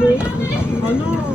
Oh non!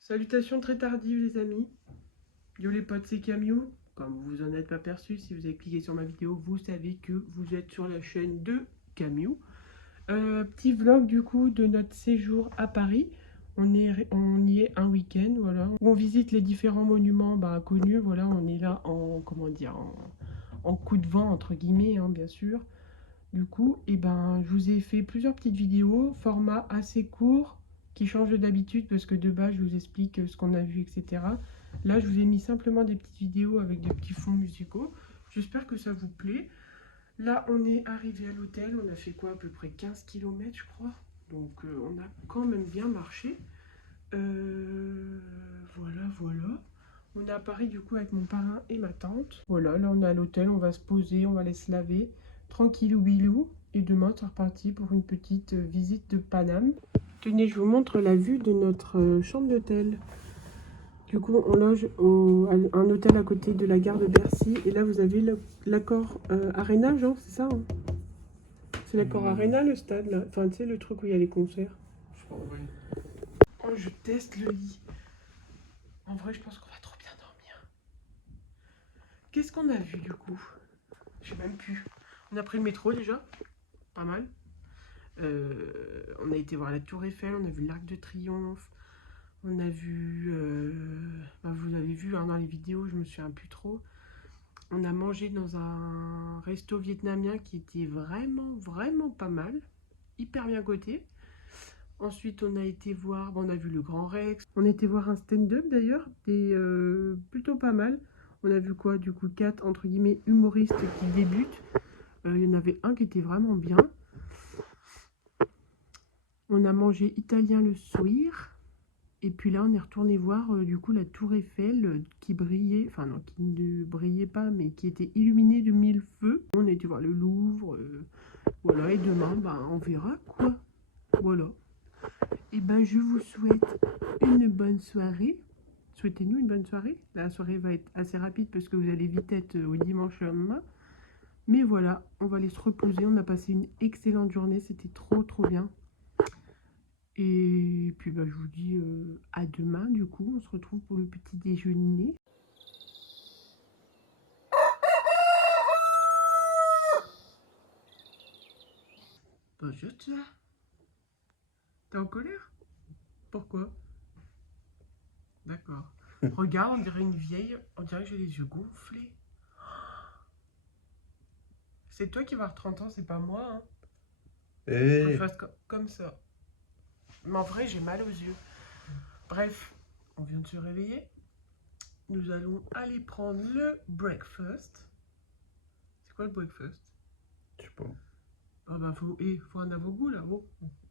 Salutations très tardives les amis. Yo les potes, c'est Camio. Comme vous en êtes pas perçu, si vous avez cliqué sur ma vidéo, vous savez que vous êtes sur la chaîne de Camio. Petit vlog du coup de notre séjour à Paris. On y est un week-end, voilà. Où on visite les différents monuments connus. Voilà, on est là en en coup de vent entre guillemets, hein, bien sûr. Du coup, je vous ai fait plusieurs petites vidéos, format assez court, qui change d'habitude parce que de base je vous explique ce qu'on a vu, etc. Là je vous ai mis simplement des petites vidéos avec des petits fonds musicaux. J'espère que ça vous plaît. Là on est arrivé à l'hôtel, on a fait quoi, à peu près 15 km je crois. Donc on a quand même bien marché. Voilà. On est à Paris du coup avec mon parrain et ma tante. Voilà, là on est à l'hôtel, on va se poser, on va aller se laver. Tranquillou bilou. Et demain c'est reparti pour une petite visite de Paname. Tenez, je vous montre la vue de notre chambre d'hôtel. Du coup, on loge un hôtel à côté de la gare de Bercy. Et là, vous avez l'Accor Arena, genre, c'est ça hein? C'est l'Accor Arena, le stade, là. Enfin, tu sais, le truc où il y a les concerts. Je crois, oui. Oh, je teste le lit. En vrai, je pense qu'on va trop bien dormir. Qu'est-ce qu'on a vu, du coup? Je sais même plus. On a pris le métro, déjà. Pas mal. On a été voir la Tour Eiffel, on a vu l'Arc de Triomphe, on a vu, vous avez vu hein, dans les vidéos, je me souviens plus trop. On a mangé dans un resto vietnamien qui était vraiment pas mal, hyper bien coté. Ensuite on a été voir, on a vu le Grand Rex, on a été voir un stand-up d'ailleurs, plutôt pas mal. On a vu quoi du coup, 4 entre guillemets humoristes qui débutent. Il y en avait un qui était vraiment bien. On a mangé italien le soir. Et puis là, on est retourné voir du coup la Tour Eiffel qui brillait. Enfin non, qui ne brillait pas, mais qui était illuminée de 1000 feux. On a été voir le Louvre. Voilà, et demain, on verra quoi. Voilà. Et je vous souhaite une bonne soirée. Souhaitez-nous une bonne soirée. La soirée va être assez rapide parce que vous allez vite être au dimanche lendemain. Mais voilà, on va aller se reposer. On a passé une excellente journée. C'était trop bien. Et puis je vous dis à demain du coup, on se retrouve pour le petit déjeuner. Bonjour toi. T'es en colère? Pourquoi? D'accord. Regarde, on dirait une vieille, on dirait que j'ai les yeux gonflés. C'est toi qui vas avoir 30 ans, c'est pas moi. Hein. Hey. Faut que je fasse comme ça. Mais en vrai, j'ai mal aux yeux. Bref, on vient de se réveiller. Nous allons aller prendre le breakfast. C'est quoi le breakfast? Je sais pas. Ah faut un avogot là. Bon,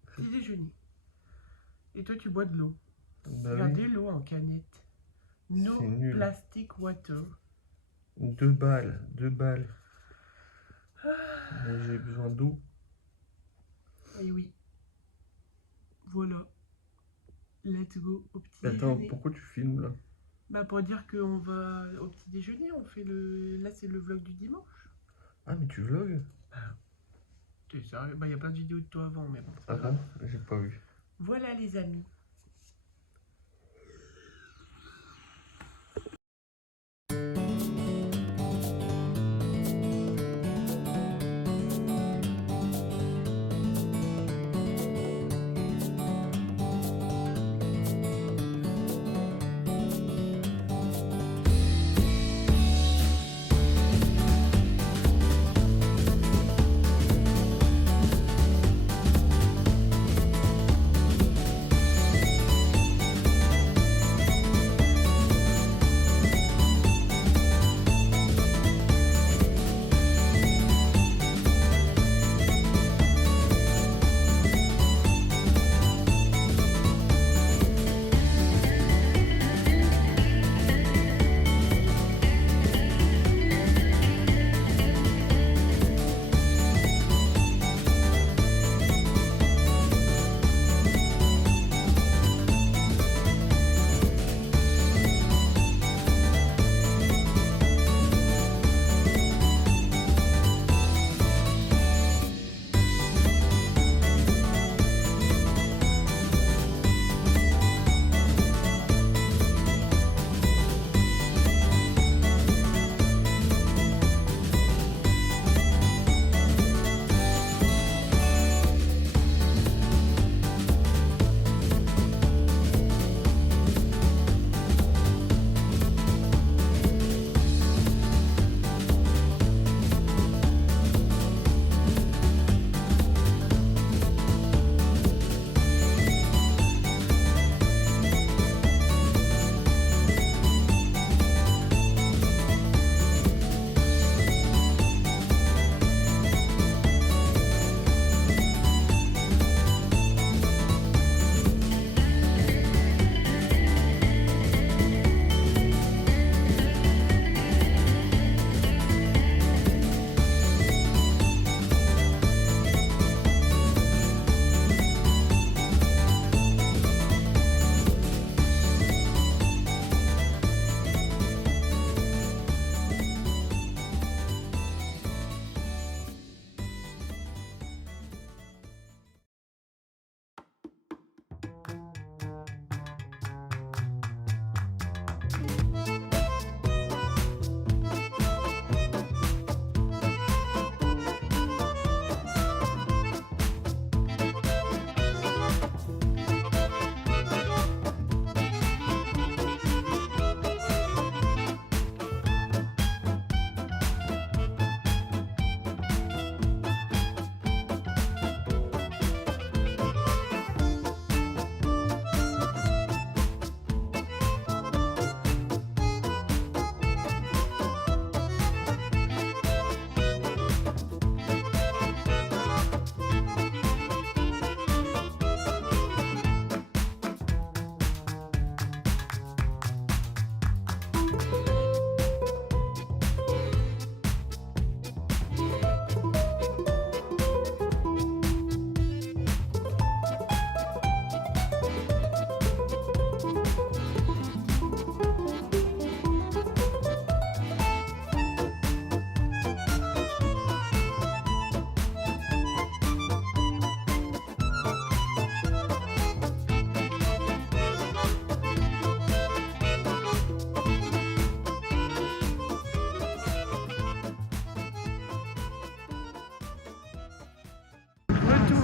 petit déjeuner. Et toi, tu bois de l'eau. Regardez oui. L'eau en canette. No plastic water. 2 balles. Mais j'ai besoin d'eau. Et oui. Voilà. Let's go au petit déjeuner. Attends, pourquoi tu filmes là? Pour dire qu'on va au petit déjeuner, on fait le... Là, c'est le vlog du dimanche. Ah, mais tu vlogs? T'es sérieux? Il y a plein de vidéos de toi avant, mais bon. Ah bon? J'ai pas vu. Voilà les amis.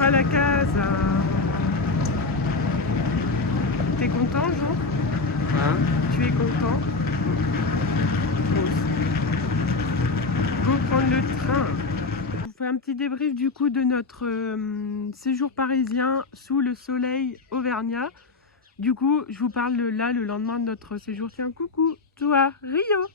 à la casa. T'es content, Jean? Hein? Tu es content? Moi aussi. Go prendre le train. Je vous fais un petit débrief du coup de notre séjour parisien sous le soleil auvergnat. Du coup, je vous parle là le lendemain de notre séjour. Tiens, coucou, toi, Rio.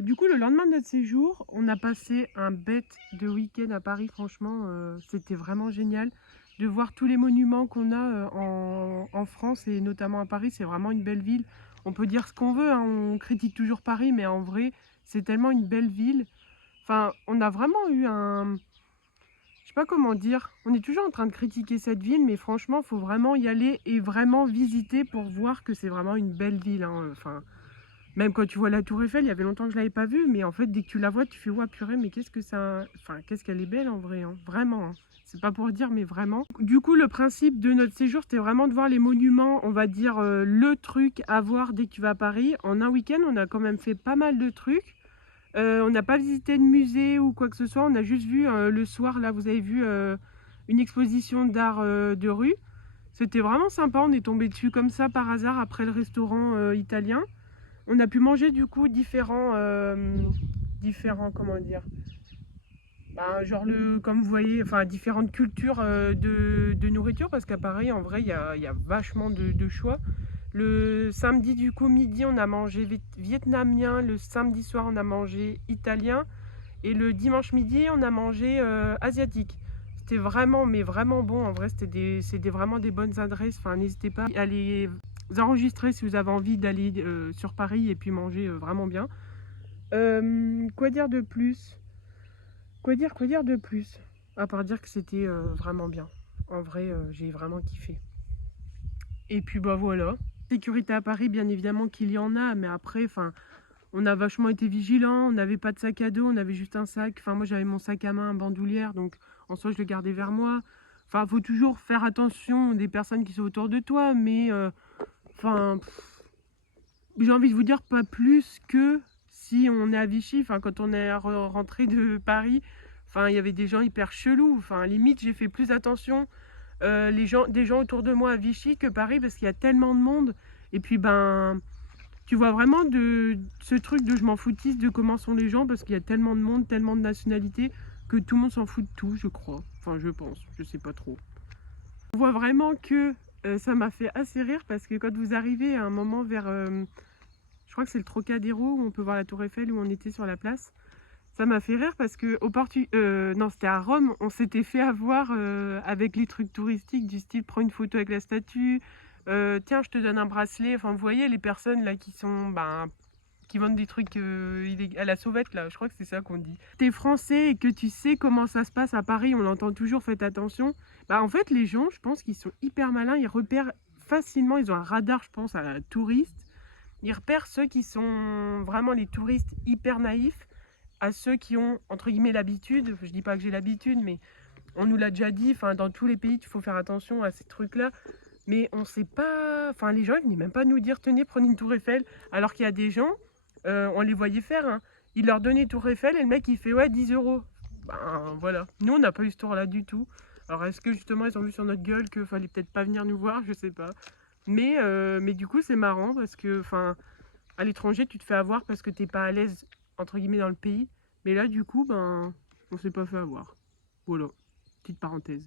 Du coup, le lendemain de notre séjour, on a passé un bête de week-end à Paris. Franchement, c'était vraiment génial de voir tous les monuments qu'on a en France et notamment à Paris. C'est vraiment une belle ville. On peut dire ce qu'on veut, hein, on critique toujours Paris, mais en vrai, c'est tellement une belle ville. Enfin, on a vraiment eu un... Je sais pas comment dire. On est toujours en train de critiquer cette ville, mais franchement, il faut vraiment y aller et vraiment visiter pour voir que c'est vraiment une belle ville, hein. Enfin... Même quand tu vois la Tour Eiffel, il y avait longtemps que je ne l'avais pas vue, mais en fait, dès que tu la vois, tu fais « ouais, purée, mais qu'est-ce que ça... Enfin, qu'est-ce qu'elle est belle en vrai, hein. Vraiment, hein. C'est pas pour dire, mais vraiment. » Du coup, le principe de notre séjour, c'était vraiment de voir les monuments, on va dire le truc à voir dès que tu vas à Paris. En un week-end, on a quand même fait pas mal de trucs. On n'a pas visité de musée ou quoi que ce soit, on a juste vu le soir, là, vous avez vu une exposition d'art de rue. C'était vraiment sympa, on est tombé dessus comme ça par hasard après le restaurant italien. On a pu manger du coup différents comment dire, genre comme vous voyez, enfin différentes cultures de nourriture parce qu'à Paris en vrai il y a vachement de choix. Le samedi du coup midi on a mangé vietnamien, le samedi soir on a mangé italien et le dimanche midi on a mangé asiatique. C'était vraiment mais vraiment bon en vrai, c'était vraiment des bonnes adresses, enfin n'hésitez pas à les enregistrer si vous avez envie d'aller sur Paris et puis manger vraiment bien. Quoi dire de plus? Quoi dire de plus? À part dire que c'était vraiment bien. En vrai, j'ai vraiment kiffé. Et puis bah voilà. Sécurité à Paris, bien évidemment qu'il y en a, mais après, enfin, on a vachement été vigilants, on n'avait pas de sac à dos, on avait juste un sac. Enfin, moi j'avais mon sac à main, bandoulière, donc en soi je le gardais vers moi. Enfin, faut toujours faire attention des personnes qui sont autour de toi, mais enfin, j'ai envie de vous dire pas plus que si on est à Vichy, enfin quand on est rentré de Paris, enfin il y avait des gens hyper chelous, enfin limite j'ai fait plus attention des gens autour de moi à Vichy que Paris parce qu'il y a tellement de monde et puis ben tu vois vraiment de ce truc de je m'en foutisse de comment sont les gens parce qu'il y a tellement de monde, tellement de nationalités que tout le monde s'en fout de tout, je crois. Enfin je pense, je sais pas trop. On voit vraiment que ça m'a fait assez rire parce que quand vous arrivez à un moment vers je crois que c'est le Trocadéro où on peut voir la Tour Eiffel où on était sur la place. Ça m'a fait rire parce que non, c'était à Rome, on s'était fait avoir avec les trucs touristiques du style prends une photo avec la statue, tiens je te donne un bracelet. Enfin vous voyez les personnes là qui sont qui vendent des trucs à la sauvette là, je crois que c'est ça qu'on dit. T'es français et que tu sais comment ça se passe à Paris, on l'entend toujours, faites attention. Bah en fait les gens, je pense qu'ils sont hyper malins, ils repèrent facilement, ils ont un radar je pense à la touriste. Ils repèrent ceux qui sont vraiment les touristes hyper naïfs à ceux qui ont, entre guillemets, l'habitude. Je dis pas que j'ai l'habitude, mais on nous l'a déjà dit, enfin, dans tous les pays, il faut faire attention à ces trucs-là. Mais on sait pas... Enfin, les gens, ils venaient même pas nous dire, tenez, prenez une tour Eiffel. Alors qu'il y a des gens, on les voyait faire, hein. Ils leur donnaient tour Eiffel et le mec, il fait, ouais, 10 euros. Ben, voilà. Nous, on n'a pas eu ce tour-là du tout. Alors, est-ce que, justement, ils ont vu sur notre gueule qu'il fallait peut-être pas venir nous voir? Je sais pas. Mais du coup, c'est marrant parce que, enfin, à l'étranger, tu te fais avoir parce que t'es pas à l'aise, entre guillemets, dans le pays. Mais là, du coup, ben, on s'est pas fait avoir. Voilà, petite parenthèse.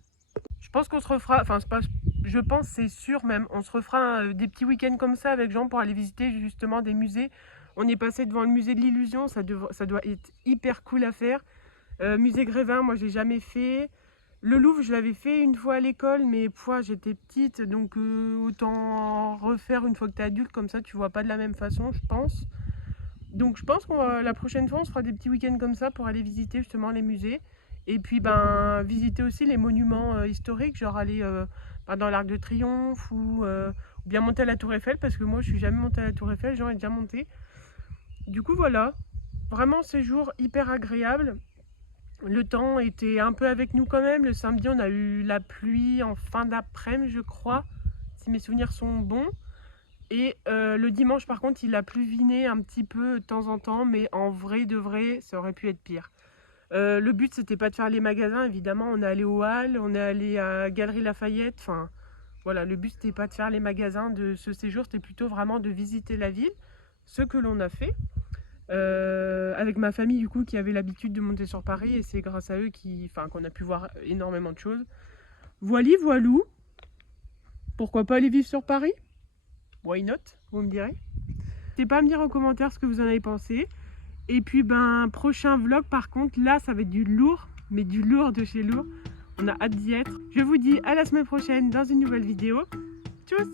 Je pense qu'on se refera, enfin, c'est pas, je pense, c'est sûr même, on se refera des petits week-ends comme ça avec Jean pour aller visiter justement des musées. On est passé devant le musée de l'Illusion, ça doit être hyper cool à faire. Musée Grévin, moi, j'ai jamais fait. Le Louvre, je l'avais fait une fois à l'école, mais j'étais petite, donc autant refaire une fois que tu es adulte, comme ça tu vois pas de la même façon, je pense. Donc je pense la prochaine fois, on se fera des petits week-ends comme ça pour aller visiter justement les musées. Et puis ben visiter aussi les monuments historiques, genre aller dans l'Arc de Triomphe ou bien monter à la Tour Eiffel, parce que moi je suis jamais montée à la Tour Eiffel, Jean est déjà monté. Du coup voilà, vraiment séjour hyper agréable. Le temps était un peu avec nous quand même. Le samedi, on a eu la pluie en fin d'après-midi, je crois, si mes souvenirs sont bons. Et le dimanche, par contre, il a pluviné un petit peu de temps en temps, mais en vrai de vrai, ça aurait pu être pire. Le but, c'était pas de faire les magasins, évidemment. On est allé au Halles, on est allé à Galeries Lafayette. Enfin, voilà, le but, c'était pas de faire les magasins de ce séjour, c'était plutôt vraiment de visiter la ville, ce que l'on a fait. Avec ma famille, du coup, qui avait l'habitude de monter sur Paris, et c'est grâce à eux qu'on a pu voir énormément de choses. Voilou. Pourquoi pas aller vivre sur Paris? Why not, vous me direz. N'hésitez pas à me dire en commentaire ce que vous en avez pensé. Et puis prochain vlog, par contre, là ça va être du lourd, mais du lourd de chez lourd. On a hâte d'y être. Je vous dis à la semaine prochaine dans une nouvelle vidéo. Tchuss!